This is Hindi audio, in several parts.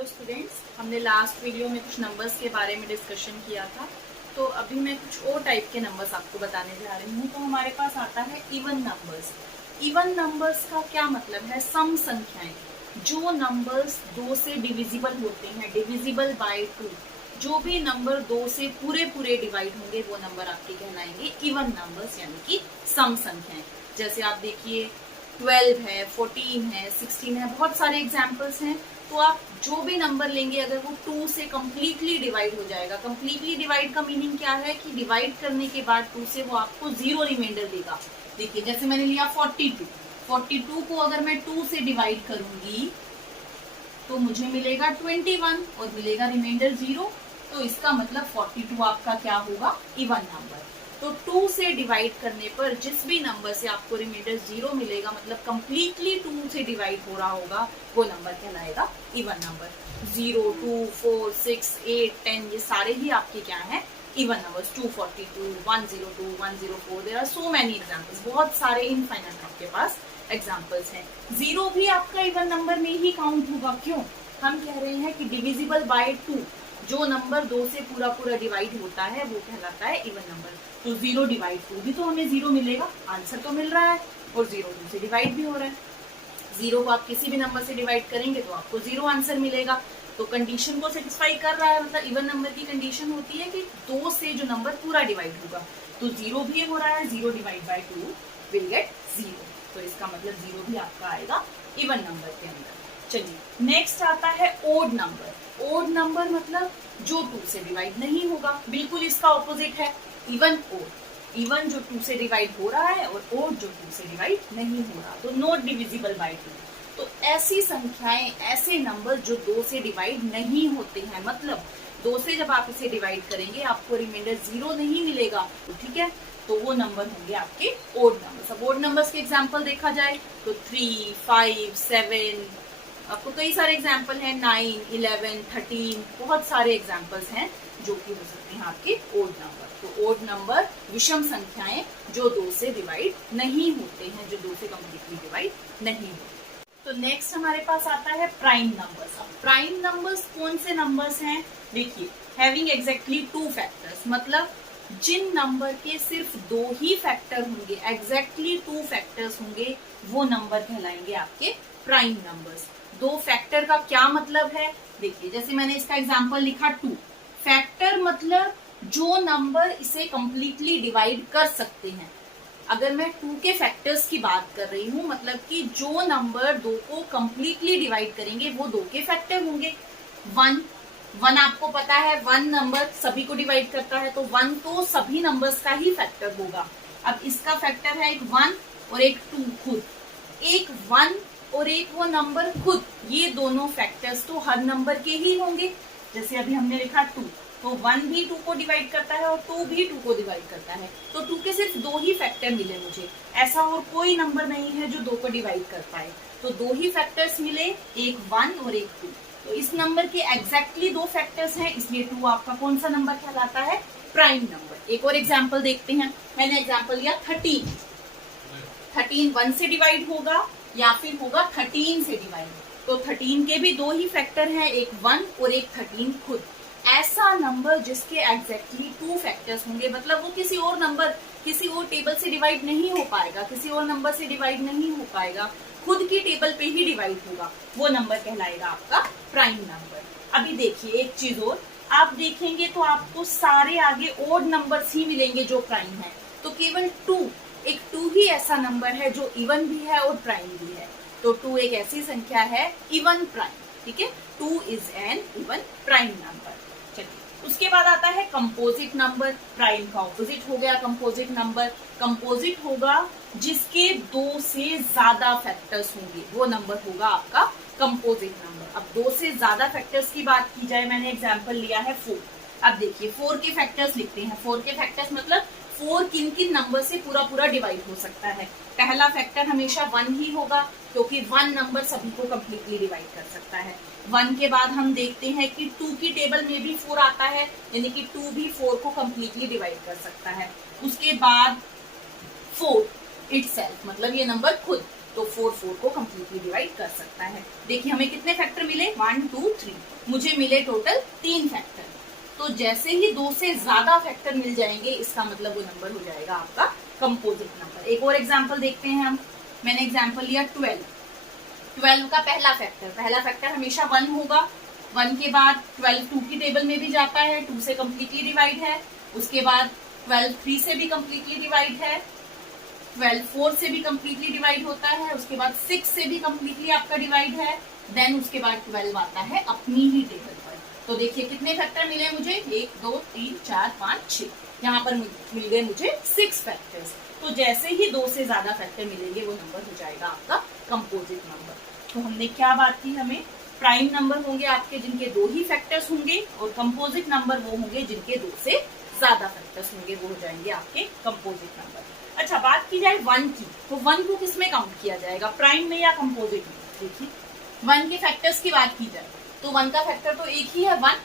हेलो स्टूडेंट्स, हमने लास्ट वीडियो में कुछ नंबर्स के बारे में डिस्कशन किया था। तो अभी मैं कुछ और टाइप के नंबर्स आपको बताने जा रही हूँ। तो हमारे पास आता है इवन नंबर्स। इवन नंबर्स का क्या मतलब है? सम संख्याएं, जो नंबर्स 2 से डिविजिबल होते हैं, डिविजिबल बाय 2। जो भी नंबर 2 से पूरे पूरे डिवाइड होंगे वो नंबर आपके कहलाएंगे इवन नंबर्स, यानी कि सम संख्याएं। जैसे आप देखिए 12 है, 14 है, 16 है, बहुत सारे एग्जाम्पल्स हैं। तो आप जो भी नंबर लेंगे अगर वो 2 से कम्प्लीटली डिवाइड हो जाएगा। कम्प्लीटली डिवाइड का मीनिंग क्या है कि डिवाइड करने के बाद 2 से वो आपको 0 रिमाइंडर देगा। देखिए जैसे मैंने लिया 42 को अगर मैं 2 से डिवाइड करूंगी तो मुझे मिलेगा 21 और मिलेगा रिमाइंडर 0। तो इसका मतलब 42 आपका क्या होगा? Even number. तो 2 से डिवाइड करने पर जिस भी नंबर से आपको रिमाइंडर 0 मिलेगा, मतलब कंप्लीटली 2 से डिवाइड हो रहा होगा, वो नंबर कहलाएगा इवन नंबर। 0, 2, 4, 6, 8, 10 ये सारे ही आपके क्या हैं? Even numbers. 242, 102, 104, there are so many examples. बहुत सारे इनफाइनाइट आपके पास एग्जांपल्स हैं। 0 भी आपका इवन नंबर में ही काउंट होगा। क्यों? हम कह रहे हैं कि डिविजिबल बाय 2, जो नंबर 2 से पूरा पूरा डिवाइड होता है वो कहलाता है इवन नंबर। तो 0 डिवाइड 2 भी तो हमें 0 मिलेगा, आंसर तो मिल रहा है, और 0 2 से डिवाइड भी हो रहा है। 0 को आप किसी भी नंबर से डिवाइड करेंगे तो आपको 0 आंसर मिलेगा। तो कंडीशन को सेटिस्फाई कर रहा है। मतलब इवन नंबर की कंडीशन होती है कि 2 से जो नंबर पूरा डिवाइड होगा। तो 0 भी हो रहा है, 0 डिवाइड बाय 2 विल गेट 0। तो इसका मतलब 0 भी आपका आएगा इवन नंबर के अंदर। चलिए नेक्स्ट आता है ओड नंबर। ओड नंबर मतलब जो 2 से डिवाइड नहीं होगा, बिल्कुल इसका ऑपोजिट है इवन ओड। इवन जो 2 से डिवाइड हो रहा है और ओड जो 2 से डिवाइड नहीं हो रहा, तो नॉट डिविजिबल बाय 2। तो ऐसी संख्याएं, ऐसे नंबर जो 2 से डिवाइड नहीं होते हैं, मतलब 2 से जब आप इसे डिवाइड करेंगे आपको रिमाइंडर 0 नहीं मिलेगा, तो ठीक है, तो वो नंबर होंगे आपके ओड नंबर्स। अब ओड नंबर्स के एग्जाम्पल देखा जाए तो 3, 5, 7, आपको कई सारे एग्जाम्पल हैं, 9, 11, 13, बहुत सारे एग्जाम्पल्स हैं जो कि हो सकते हैं आपके ओड नंबर। तो ओड नंबर विषम संख्याएं जो 2 से डिवाइड नहीं होते हैं, जो 2 से कम्प्लीटली डिवाइड नहीं होते। तो नेक्स्ट हमारे पास आता है प्राइम नंबर्स। अब प्राइम नंबर्स कौन से नंबर्स हैं? देखिए, हैविंग एग्जैक्टली 2 फैक्टर्स, मतलब जिन नंबर के सिर्फ 2 ही फैक्टर होंगे, एग्जैक्टली 2 फैक्टर्स होंगे, वो नंबर कहलाएंगे आपके प्राइम नंबर्स। 2 फैक्टर का क्या मतलब है? देखिए जैसे मैंने इसका एग्जांपल लिखा 2। फैक्टर मतलब जो नंबर इसे कंप्लीटली डिवाइड कर सकते हैं। अगर मैं 2 के फैक्टर्स की बात कर रही हूँ, मतलब कि जो नंबर 2 को कंप्लीटली डिवाइड करेंगे वो 2 के फैक्टर होंगे। 1 आपको पता है 1 नंबर सभी को डिवाइड करता है, तो 1 तो सभी नंबर्स का ही फैक्टर होगा। अब इसका फैक्टर है एक 1 और एक 2 खुद। एक 1 और एक वो नंबर खुद, ये दोनों फैक्टर्स तो हर नंबर के ही होंगे। जैसे अभी हमने लिखा 2, तो 1 भी 2 को डिवाइड करता है और 2 भी 2 को डिवाइड करता है। तो 2 के सिर्फ 2 ही फैक्टर मिले मुझे, ऐसा और कोई नंबर नहीं है जो 2 को डिवाइड कर पाए। तो 2 ही फैक्टर्स मिले, एक 1 और एक 2। तो इस नंबर के एग्जैक्टली 2 फैक्टर्स हैं, इसलिए 2 आपका कौन सा नंबर कहलाता है? Prime number. एक और एग्जाम्पल देखते हैं। मैंने एग्जाम्पल लिया 13। 13 1 से डिवाइड होगा या फिर होगा 13 से डिवाइड। तो 13 के भी 2 ही फैक्टर हैं, एक 1 और एक 13 खुद। ऐसा नंबर जिसके एग्जैक्टली 2 फैक्टर्स होंगे, मतलब वो किसी और नंबर, किसी और टेबल से डिवाइड नहीं हो पाएगा, किसी और नंबर से डिवाइड नहीं हो पाएगा, खुद की टेबल पे ही डिवाइड होगा, वो नंबर कहलाएगा आपका प्राइम नंबर। अभी देखिए एक चीज और, आप देखेंगे तो आपको सारे आगे ओड नंबर्स ही मिलेंगे जो प्राइम है। तो केवल 2, एक 2 ही ऐसा नंबर है जो इवन भी है और प्राइम भी है। तो 2 एक ऐसी संख्या है इवन प्राइम, ठीक है। 2 is an even prime number. चलिए उसके बाद आता है कंपोजिट नंबर। प्राइम का ऑपोजिट हो गया कंपोजिट नंबर। कंपोजिट होगा जिसके 2 से ज्यादा फैक्टर्स होंगे, वो नंबर होगा आपका कंपोजिट नंबर। अब 2 से ज्यादा फैक्टर्स की बात की जाए, मैंने एग्जाम्पल लिया है 4। अब देखिए 4 के फैक्टर्स लिखते हैं। 4 के फैक्टर्स मतलब 4 किन किन नंबर से पूरा पूरा डिवाइड हो सकता है। पहला फैक्टर हमेशा 1 ही होगा, क्योंकि 1 नंबर सभी को कंप्लीटली डिवाइड कर सकता है। 1 के बाद हम देखते हैं कि 2 की टेबल में भी 4 आता है, यानी कि 2 भी 4 को कंप्लीटली डिवाइड कर सकता है। उसके बाद 4 इटसेल्फ, मतलब ये नंबर खुद, तो 4 को कंप्लीटली डिवाइड कर सकता है। देखिए हमें कितने फैक्टर मिले, 1 2 3, मुझे मिले टोटल 3 फैक्टर। तो जैसे ही 2 से ज्यादा फैक्टर मिल जाएंगे इसका मतलब वो नंबर हो जाएगा आपका कंपोजिट नंबर। एक और एग्जांपल देखते हैं हम। मैंने एग्जांपल लिया 12 का पहला फैक्टर हमेशा 1 होगा। 1 के बाद 12 2 की टेबल में भी जाता है, 2 से कंप्लीटली डिवाइड है। उसके बाद 12 3 से भी कंप्लीटली डिवाइड है, 12 4 से भी कंप्लीटली डिवाइड होता है, उसके बाद 6 से भी कंप्लीटली आपका डिवाइड है, देन उसके बाद 12 आता है अपनी ही टेबल पर। तो देखिए कितने फैक्टर मिले मुझे, 1 2 3 4 5 6, यहाँ पर मिल गए मुझे 6 फैक्टर्स। तो जैसे ही 2 से ज्यादा फैक्टर मिलेंगे वो नंबर हो जाएगा आपका कंपोजिट नंबर। तो हमने क्या बात की, हमें प्राइम नंबर होंगे आपके जिनके 2 ही फैक्टर्स होंगे, और कंपोजिट नंबर वो होंगे जिनके 2 से ज्यादा फैक्टर्स होंगे, वो हो जाएंगे आपके कंपोजिट नंबर। अच्छा, बात की जाए 1 की, तो 1 को किसमें काउंट किया जाएगा, प्राइम में या कंपोजिट में? देखिए 1 के फैक्टर्स की बात की जाए तो 1 का फैक्टर तो एक ही है 1,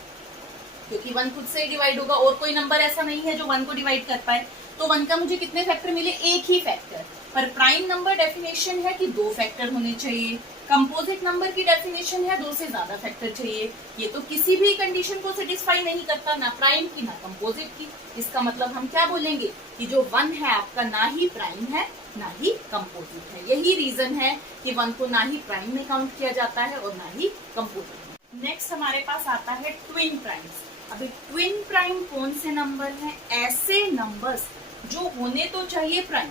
क्योंकि 1 खुद से डिवाइड होगा, और कोई नंबर ऐसा नहीं है जो 1 को डिवाइड कर पाए। तो 1 का मुझे कितने फैक्टर मिले, एक ही फैक्टर। पर प्राइम नंबर डेफिनेशन है कि 2 फैक्टर होने चाहिए, कंपोजिट नंबर की डेफिनेशन है 2 से ज्यादा फैक्टर चाहिए। ये तो किसी भी कंडीशन को सेटिस्फाई नहीं करता, ना प्राइम की ना कंपोजिट की। इसका मतलब हम क्या बोलेंगे कि जो 1 है आपका ना ही प्राइम है ना ही कंपोजिट है। यही रीजन है कि 1 को ना ही प्राइम में काउंट किया जाता है और ना ही कंपोजिट में। नेक्स्ट हमारे पास आता है ट्विन प्राइम्स। अभी ट्विन प्राइम कौन से नंबर हैं? ऐसे नंबर्स जो होने तो चाहिए प्राइम,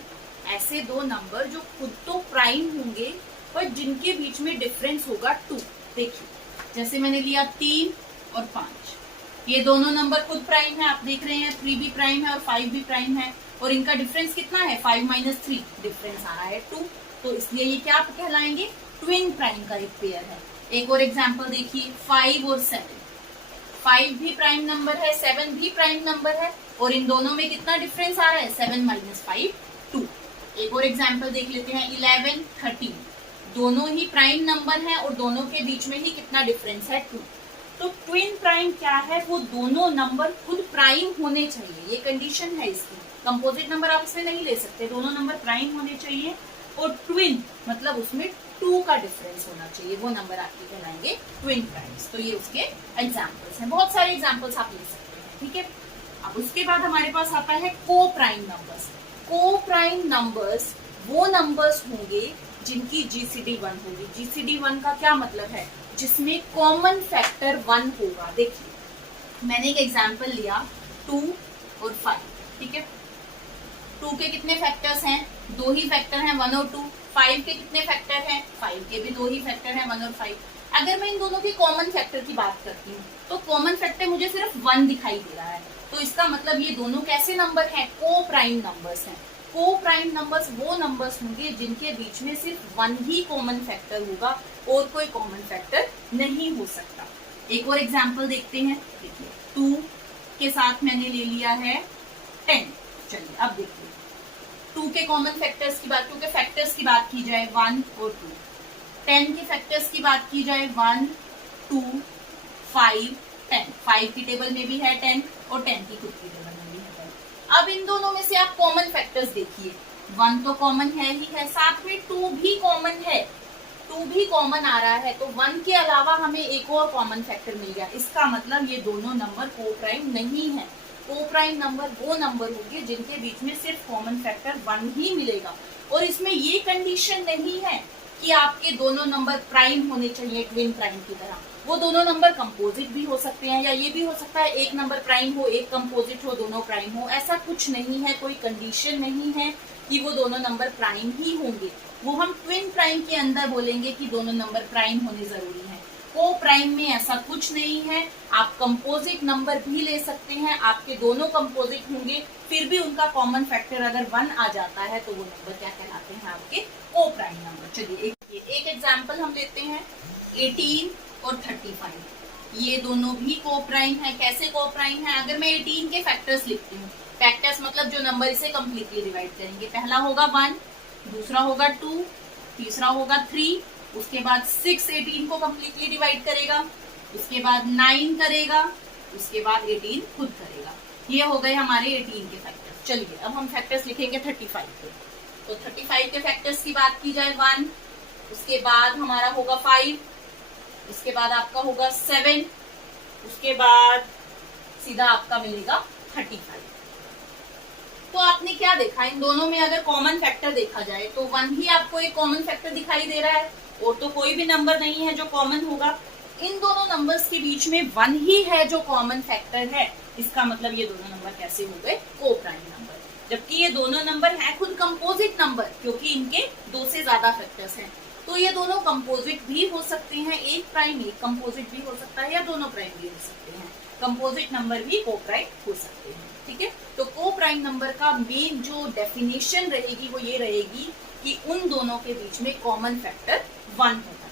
ऐसे 2 नंबर जो खुद तो प्राइम होंगे पर जिनके बीच में डिफरेंस होगा 2। देखिए जैसे मैंने लिया 3 और 5, ये दोनों नंबर खुद प्राइम है, आप देख रहे हैं 3 भी प्राइम है और 5 भी प्राइम है, और इनका डिफरेंस कितना है, 5 - 3, डिफरेंस आ रहा है 2। तो इसलिए ये क्या कहलाएंगे, ट्विन प्राइम का एक पेयर है। एक और एग्जाम्पल देखिए 5 और 7, 5 भी प्राइम नंबर है, 7 भी प्राइम नंबर है, और इन दोनों में कितना डिफरेंस आ रहा है, 7 - 5 2। एक और एग्जाम्पल देख लेते हैं 11 13, दोनों ही प्राइम नंबर हैं और दोनों के बीच में ही कितना डिफरेंस है 2। तो ट्विन प्राइम क्या है, वो दोनों नंबर खुद प्राइम होने चाहिए, ये कंडीशन है इसकी। कंपोजिट नंबर आप इसमें नहीं ले सकते, दोनों नंबर प्राइम होने चाहिए, और ट्विन मतलब उसमें 2 का डिफरेंस होना चाहिए, वो नंबर आपके कहलाएंगे ट्विन प्राइम्स। तो ये उसके एग्जाम्पल्स हैं, बहुत सारे एग्जाम्पल्स आप ले सकते हैं, ठीक है। अब उसके बाद हमारे पास आता है को प्राइम नंबर्स। को प्राइम नंबर्स वो नंबर्स होंगे जिनकी जीसीडी 1 होगी। जीसीडी 1 का क्या मतलब है, जिसमें कॉमन फैक्टर 1 होगा। देखिए मैंने एक एग्जाम्पल लिया 2 और 5, ठीक है। 2 के कितने फैक्टर्स हैं, 2 ही फैक्टर हैं 1 और 2। 5 के कितने फैक्टर हैं, 5 के भी 2 ही फैक्टर हैं 1 और 5। अगर मैं इन दोनों के कॉमन फैक्टर की बात करती हूँ तो कॉमन फैक्टर मुझे सिर्फ 1 दिखाई दे रहा है, तो इसका मतलब ये दोनों कैसे नंबर हैं, को प्राइम नंबर्स हैं। को प्राइम नंबर्स वो नंबर्स होंगे जिनके बीच में सिर्फ 1 ही कॉमन फैक्टर होगा और कोई कॉमन फैक्टर नहीं हो सकता। एक और एग्जांपल देखते हैं, देखिए 2 के साथ मैंने ले लिया है 10। चलिए अब देखिए 2 के कॉमन फैक्टर्स की बात, 2 के फैक्टर्स की बात की जाए 1 और 2। 10 के फैक्टर्स की बात की जाए 1 2 5 10। 5 की टेबल में भी है 10 और 10 की खुद की टेबल में भी है 10। अब इन दोनों में से आप कॉमन फैक्टर्स देखिए, 1 तो कॉमन है ही है, साथ में 2 भी कॉमन है, 2 भी कॉमन आ रहा है, तो 1 के अलावा हमें एक और कॉमन फैक्टर मिल गया। इसका मतलब ये दोनों नंबर को प्राइम नहीं है। को प्राइम नंबर वो नंबर होंगे जिनके बीच में सिर्फ कॉमन फैक्टर 1 ही मिलेगा, और इसमें ये कंडीशन नहीं है कि आपके दोनों नंबर प्राइम होने चाहिए ट्विन प्राइम की तरह। वो दोनों नंबर कंपोजिट भी हो सकते हैं, या ये भी हो सकता है एक नंबर प्राइम हो एक कंपोजिट हो, दोनों प्राइम हो। ऐसा कुछ नहीं है, कोई कंडीशन नहीं है कि वो दोनों नंबर प्राइम ही होंगे। वो हम ट्विन प्राइम के अंदर बोलेंगे कि दोनों नंबर प्राइम होने जरूरी है। को प्राइम में ऐसा कुछ नहीं है, आप कंपोजिट नंबर भी ले सकते हैं, आपके दोनों कंपोजिट होंगे, फिर भी उनका कॉमन फैक्टर अगर 1 आ जाता है तो वो नंबर क्या कहलाते हैं, आपके को प्राइम नंबर। चलिए एक एग्जांपल हम लेते हैं 18 और 35। ये दोनों भी को प्राइम है। कैसे को प्राइम है, अगर मैं 18 के फैक्टर्स लिखती हूँ, फैक्टर्स मतलब जो नंबर इसे कंप्लीटली डिवाइड करेंगे, पहला होगा 1, दूसरा होगा 2, तीसरा होगा 3, उसके बाद 6 18 को कंप्लीटली डिवाइड करेगा, उसके बाद 9 करेगा, उसके बाद 18 खुद करेगा। ये हो गए हमारे 18 के फैक्टर्स। चलिए अब हम फैक्टर्स लिखेंगे 35 के। तो 35 के फैक्टर्स की बात की जाए 1, उसके बाद हमारा होगा 5, उसके बाद आपका होगा 7, उसके बाद सीधा आपका मिलेगा 35। तो आपने क्या देखा, इन दोनों में अगर कॉमन फैक्टर देखा जाए तो 1 ही आपको एक कॉमन फैक्टर दिखाई दे रहा है, और तो कोई भी नंबर नहीं है जो कॉमन होगा। इन दोनों नंबर्स के बीच में 1 ही है जो कॉमन फैक्टर है। इसका मतलब ये दोनों नंबर कैसे हो गए, को प्राइम नंबर, जबकि ये दोनों नंबर हैं खुद कंपोजिट नंबर, क्योंकि इनके 2 से ज्यादा फैक्टर्स हैं। तो ये दोनों कंपोजिट भी हो सकते हैं, एक प्राइम एक कंपोजिट भी हो सकता है, या दोनों प्राइम भी हो सकते हैं। कंपोजिट नंबर भी को प्राइम हो सकते हैं, ठीक है। तो को प्राइम नंबर का मेन जो डेफिनेशन रहेगी वो ये रहेगी कि उन दोनों के बीच में कॉमन फैक्टर 1 होगा।